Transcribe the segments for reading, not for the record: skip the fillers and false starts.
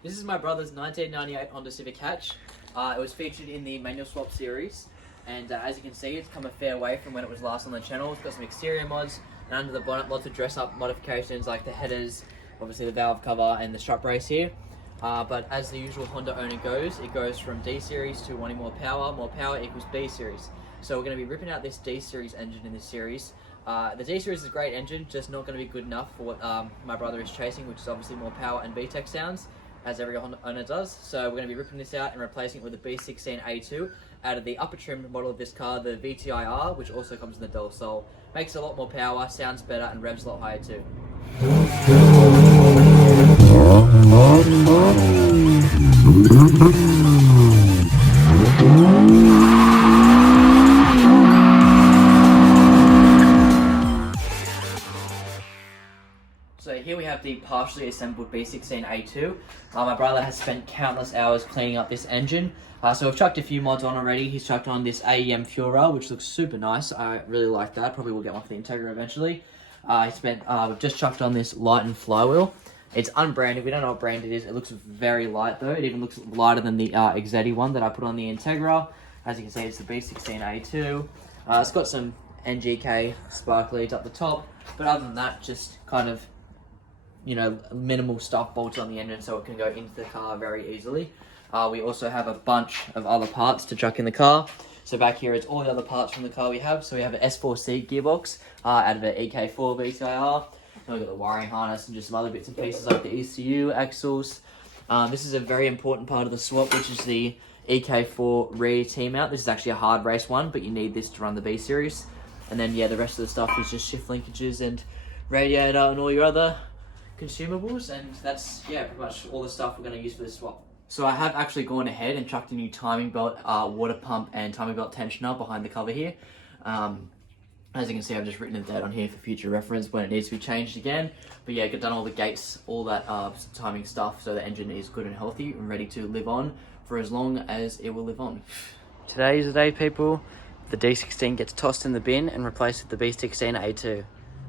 This is my brother's 1998 Honda Civic hatch. It was featured in the manual swap series, and as you can see, it's come a fair way from when it was last on the channel. It's got some exterior mods, and under the bonnet, lots of dress-up modifications like the headers, obviously the valve cover, and the strut brace here. But as the usual Honda owner goes, it goes from D series to wanting more power. More power equals B series. So we're going to be ripping out this D series engine in this series. The D series is a great engine, just not going to be good enough for what my brother is chasing, which is obviously more power and VTEC sounds, as every Honda owner does. So we're going to be ripping this out and replacing it with a B16 A2 out of the upper trim model of this car, the VTIR, which also comes in the Del Sol. Makes a lot more power, sounds better, and revs a lot higher too. So here we have the partially assembled B16 A2. My brother has spent countless hours cleaning up this engine. So we've chucked a few mods on already. He's chucked on this AEM fuel rail, which looks super nice. I really like that. Probably will get one for the Integra eventually. We've just chucked on this light and flywheel. It's unbranded. We don't know what brand it is. It looks very light though. It even looks lighter than the Exetti one that I put on the Integra. As you can see, it's the B16 A2. It's got some NGK spark leads up the top, but other than that, just kind of, you know, minimal stuff bolted on the engine so it can go into the car very easily. We also have a bunch of other parts to chuck in the car. So back here is all the other parts from the car we have. So we have an S4C gearbox out of an EK4 VTIR. Then we've got the wiring harness and just some other bits and pieces like the ECU, axles. This is a very important part of the swap, which is the EK4 rear T-mount. This is actually a hard race one, but you need this to run the B series. And then, yeah, the rest of the stuff is just shift linkages and radiator and all your other consumables, and that's, yeah, pretty much all the stuff we're going to use for this swap. So I have actually gone ahead and chucked a new timing belt, water pump and timing belt tensioner behind the cover here. As you can see, I've just written a date on here for future reference when it needs to be changed again. But yeah, I've done all the gates, all that timing stuff, so the engine is good and healthy and ready to live on for as long as it will live on. Today is the day, people. The D16 gets tossed in the bin and replaced with the B16 A2.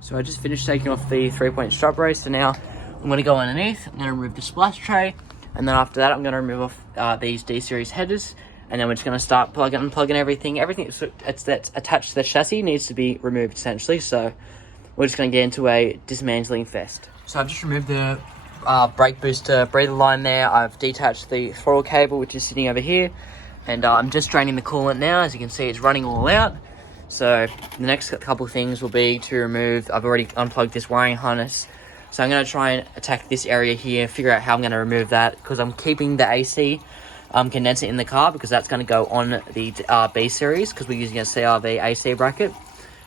So I just finished taking off the 3-point strut brace, so now I'm going to go underneath, I'm going to remove the splash tray, and then after that I'm going to remove off these D-series headers, and then we're just going to start plugging and unplugging everything. Everything that's attached to the chassis needs to be removed essentially, so we're just going to get into a dismantling fest. So I've just removed the brake booster breather line there. I've detached the throttle cable, which is sitting over here, and I'm just draining the coolant now. As you can see, it's running all out. So the next couple of things will be to remove, I've already unplugged this wiring harness. So I'm going to try and attack this area here, figure out how I'm going to remove that, because I'm keeping the AC condenser in the car because that's going to go on the B series because we're using a CRV AC bracket.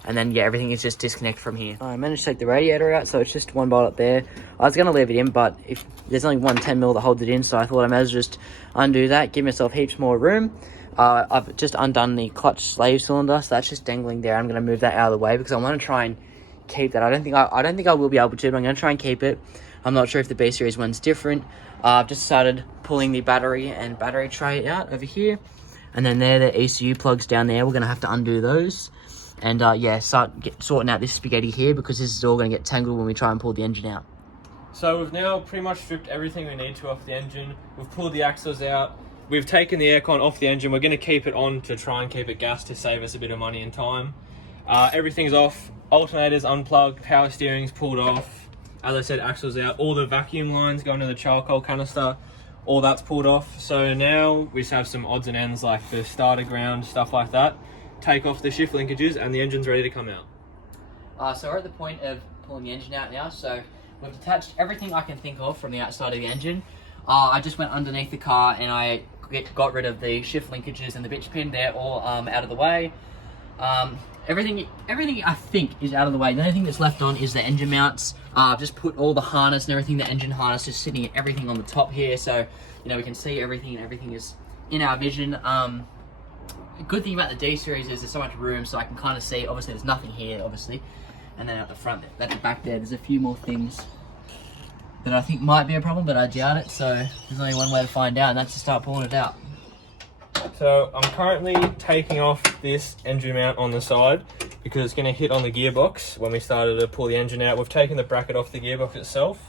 And then, yeah, everything is just disconnected from here. I managed to take the radiator out, so it's just one bolt up there. I was going to leave it in, but if there's only one 10mm that holds it in, so I thought I might as well just undo that, give myself heaps more room. I've just undone the clutch slave cylinder, so that's just dangling there. I'm going to move that out of the way because I want to try and keep that. I don't think I will be able to, but I'm going to try and keep it. I'm not sure if the B series one's different. I've just started pulling the battery and battery tray out over here, and then there the ECU plugs down there. We're going to have to undo those, and yeah, sorting out this spaghetti here because this is all going to get tangled when we try and pull the engine out. So we've now pretty much stripped everything we need to off the engine. We've pulled the axles out. We've taken the aircon off the engine. We're going to keep it on to try and keep it gas to save us a bit of money and time. Everything's off. Alternators unplugged. Power steering's pulled off. As I said, axles out. All the vacuum lines going to the charcoal canister, all that's pulled off. So now we just have some odds and ends like the starter ground, stuff like that. Take off the shift linkages and the engine's ready to come out. So we're at the point of pulling the engine out now. So we've detached everything I can think of from the outside of the engine. I just went underneath the car and I got rid of the shift linkages and the bitch pin. They're all out of the way. Everything I think is out of the way. The only thing that's left on is the engine mounts. I've just put all the harness and everything, the engine harness is sitting at everything on the top here, so you know we can see everything and everything is in our vision. The good thing about the D series is there's so much room, so I can kind of see. Obviously there's nothing here, obviously, and then at the front, at the back there, there's a few more things that I think might be a problem, but I doubt it. So there's only one way to find out, and that's to start pulling it out. So I'm currently taking off this engine mount on the side because it's going to hit on the gearbox when we started to pull the engine out. We've taken the bracket off the gearbox itself.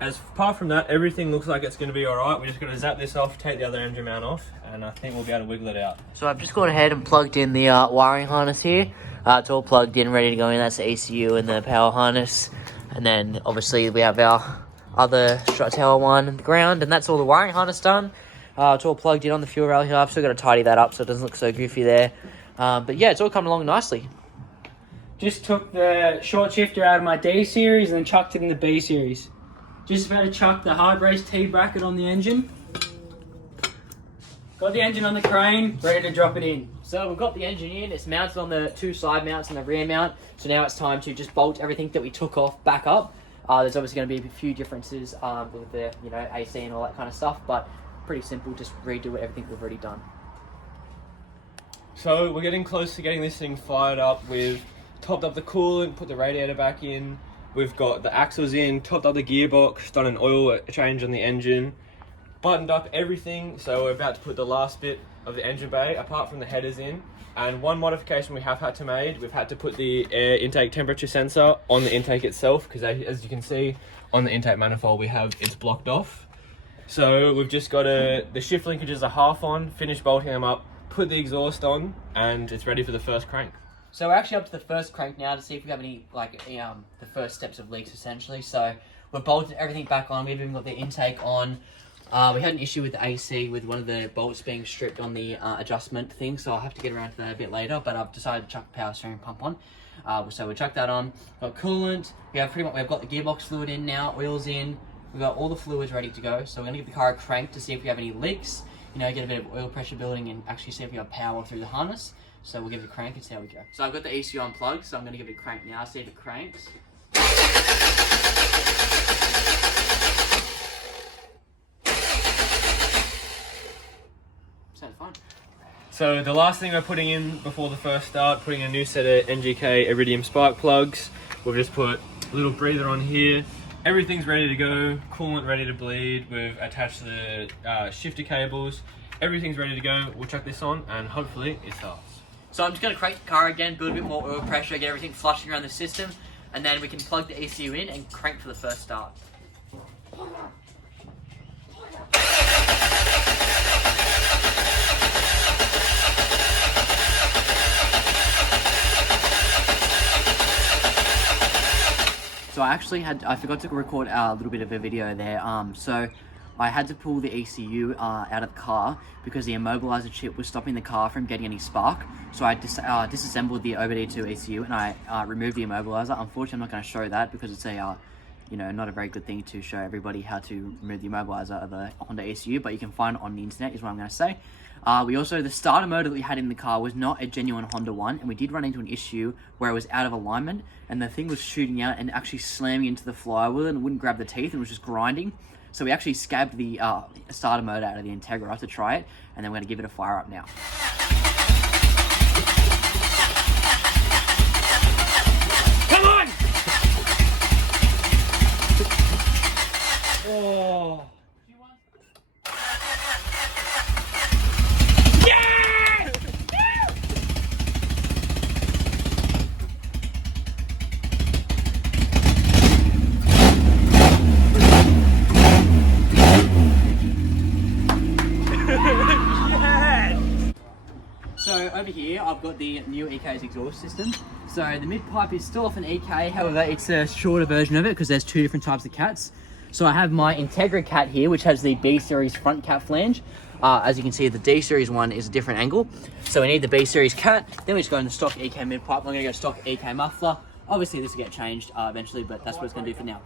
Apart from that, everything looks like it's going to be alright. We're just going to zap this off, take the other engine mount off, and I think we'll be able to wiggle it out. So I've just gone ahead and plugged in the wiring harness here. It's all plugged in, ready to go in. That's the ECU and the power harness. And then obviously we have our other strut tower one on the ground, and that's all the wiring harness done. It's all plugged in on the fuel rail here. I've still got to tidy that up so it doesn't look so goofy there. But yeah, it's all coming along nicely. Just took the short shifter out of my D series and then chucked it in the B series. Just about to chuck the hard race T bracket on the engine. Got the engine on the crane, ready to drop it in. So we've got the engine in. It's mounted on the two side mounts and the rear mount. So now it's time to just bolt everything that we took off back up. There's obviously going to be a few differences with the AC and all that kind of stuff, but pretty simple. Just redo everything we've already done. So we're getting close to getting this thing fired up. We've topped up the coolant, put the radiator back in. We've got the axles in, topped up the gearbox, done an oil change on the engine, buttoned up everything. So we're about to put the last bit of the engine bay, apart from the headers, in. And one modification we have had to make, we've had to put the air intake temperature sensor on the intake itself, because as you can see on the intake manifold it's blocked off. So we've just got the shift linkages are half on, finished bolting them up, put the exhaust on, and it's ready for the first crank. So we're actually up to the first crank now to see if we have any, the first steps of leaks, essentially. So we've bolted everything back on. We've even got the intake on. We had an issue with the AC with one of the bolts being stripped on the adjustment thing, so I'll have to get around to that a bit later, but I've decided to chuck the power steering pump on. So we chuck that on. Got coolant. We've got the gearbox fluid in now, oil's in. We've got all the fluids ready to go. So we're going to give the car a crank to see if we have any leaks, get a bit of oil pressure building and actually see if we have power through the harness. So we'll give it a crank and see how we go. So I've got the ECU unplugged, so I'm going to give it a crank now, see if it cranks. Sounds fun. So the last thing we're putting in before the first start, putting a new set of NGK Iridium spark plugs. We've just put a little breather on here. Everything's ready to go, coolant ready to bleed. We've attached the shifter cables. Everything's ready to go. We'll chuck this on and hopefully it starts. So I'm just going to crank the car again, build a bit more oil pressure, get everything flushing around the system, and then we can plug the ECU in and crank for the first start. So I forgot to record a little bit of a video there. So I had to pull the ECU out of the car because the immobilizer chip was stopping the car from getting any spark. So I disassembled the OBD2 ECU and I removed the immobilizer. Unfortunately, I'm not going to show that because it's a not a very good thing to show everybody how to remove the immobilizer of a Honda ECU, but you can find it on the internet is what I'm going to say. The starter motor that we had in the car was not a genuine Honda one, and we did run into an issue where it was out of alignment and the thing was shooting out and actually slamming into the flywheel and it wouldn't grab the teeth and was just grinding. So we actually scabbed the starter motor out of the Integra to try it, and then we're going to give it a fire up now. Come on! Oh. Yeah! So over here, I've got the new EK's exhaust system. So the mid pipe is still off an EK, however, it's a shorter version of it because there's two different types of cats. So I have my Integra cat here, which has the B series front cat flange. As you can see, the D series one is a different angle. So we need the B series cat. Then we just go in the stock EK mid pipe. I'm going to go stock EK muffler. Obviously, this will get changed eventually, but that's what it's going to do for now.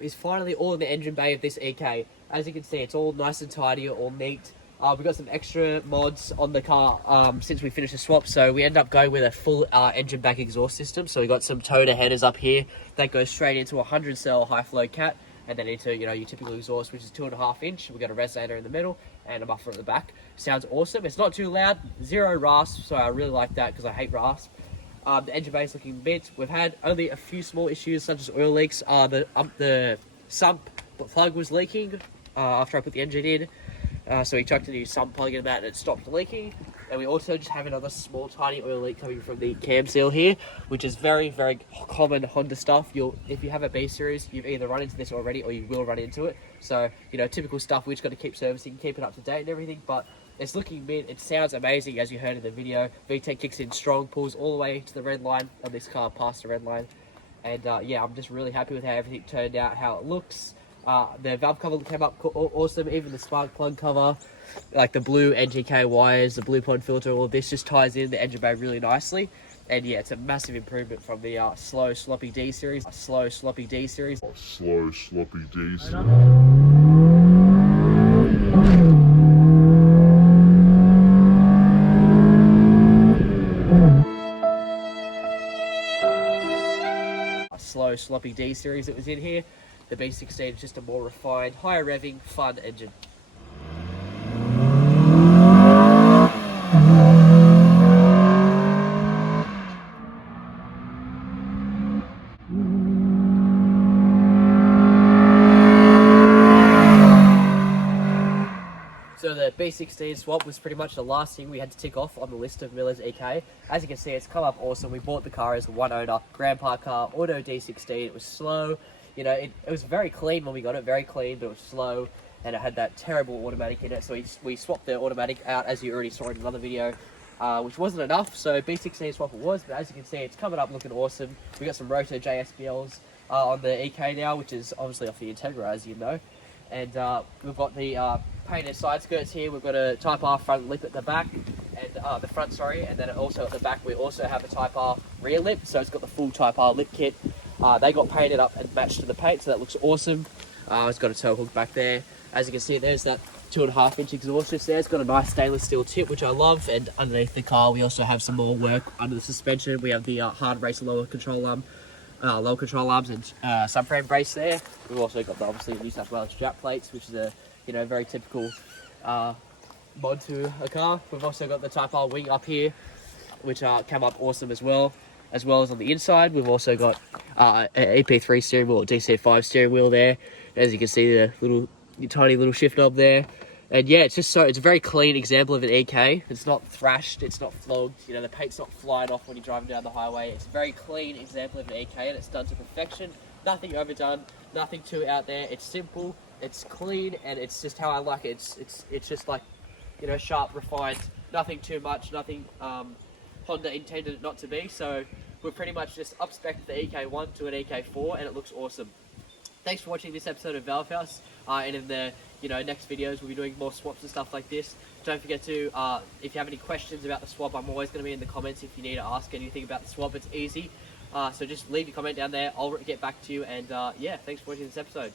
swap is finally all in the engine bay of this EK. As you can see, it's all nice and tidy, all neat. We got some extra mods on the car since we finished the swap, so we end up going with a full engine back exhaust system. So we got some Toda headers up here that goes straight into a 100 cell high flow cat, and then into, you know, your typical exhaust, which is 2.5 inch. We got a resonator in the middle and a muffler at the back. Sounds awesome. It's not too loud, zero rasp, so I really like that because I hate rasp. The engine bay is looking mint. We've had only a few small issues such as oil leaks. The sump plug was leaking after I put the engine in. So we chucked a new sump plug in that and it stopped leaking. And we also just have another small tiny oil leak coming from the cam seal here, which is very, very common Honda stuff. If you have a B series, you've either run into this already or you will run into it. So, you know, typical stuff, we just got to keep servicing, keep it up to date and everything, but it's looking mint. It sounds amazing, as you heard in the video. V10 kicks in strong, pulls all the way to the red line on this car, past the red line. And yeah, I'm just really happy with how everything turned out, how it looks. The valve cover came up awesome, even the spark plug cover, like the blue NGK wires, the blue pod filter, all this just ties in the engine bay really nicely. And yeah, it's a massive improvement from the slow sloppy D series. Slow sloppy D series. Slow sloppy D series that was in here. The B16 is just a more refined, higher revving, fun engine. So the B16 swap was pretty much the last thing we had to tick off on the list of Miller's EK. As you can see, it's come up awesome. We bought the car as a one owner, grandpa car, auto D16. It was slow. You know, it was very clean when we got it, very clean, but it was slow, and it had that terrible automatic in it. So we swapped the automatic out, as you already saw in another video, which wasn't enough. So B16 swap it was, but as you can see, it's coming up looking awesome. We got some Roto JSBLs on the EK now, which is obviously off the Integra, as you know. And we've got the painted side skirts here. We've got a Type R front lip at the back, and the front, sorry, and then also at the back we also have a Type R rear lip. So it's got the full Type R lip kit. They got painted up and matched to the paint, so that looks awesome. It's got a tow hook back there. As you can see, there's that 2.5 inch exhaust just there. It's got a nice stainless steel tip, which I love. And underneath the car, we also have some more work under the suspension. We have the hard race lower control arms and subframe brace there. We've also got the obviously New South Wales strap plates, which is a very typical mod to a car. We've also got the Type R wing up here, which came up awesome as well as on the inside. We've also got an EP3 steering wheel or DC5 steering wheel there. As you can see, the tiny little shift knob there. And yeah, it's a very clean example of an EK. It's not thrashed, it's not flogged, you know, the paint's not flying off when you're driving down the highway. It's a very clean example of an EK, and it's done to perfection. Nothing overdone, nothing too out there. It's simple, it's clean, and it's just how I like it. It's just like, you know, sharp, refined, nothing too much, nothing Honda intended it not to be. So we've pretty much just up-spec'd the EK1 to an EK4, and it looks awesome. Thanks for watching this episode of Valve House, and in the next videos we'll be doing more swaps and stuff like this. Don't forget to, if you have any questions about the swap, I'm always going to be in the comments if you need to ask anything about the swap. It's easy, so just leave your comment down there, I'll get back to you, and yeah, thanks for watching this episode.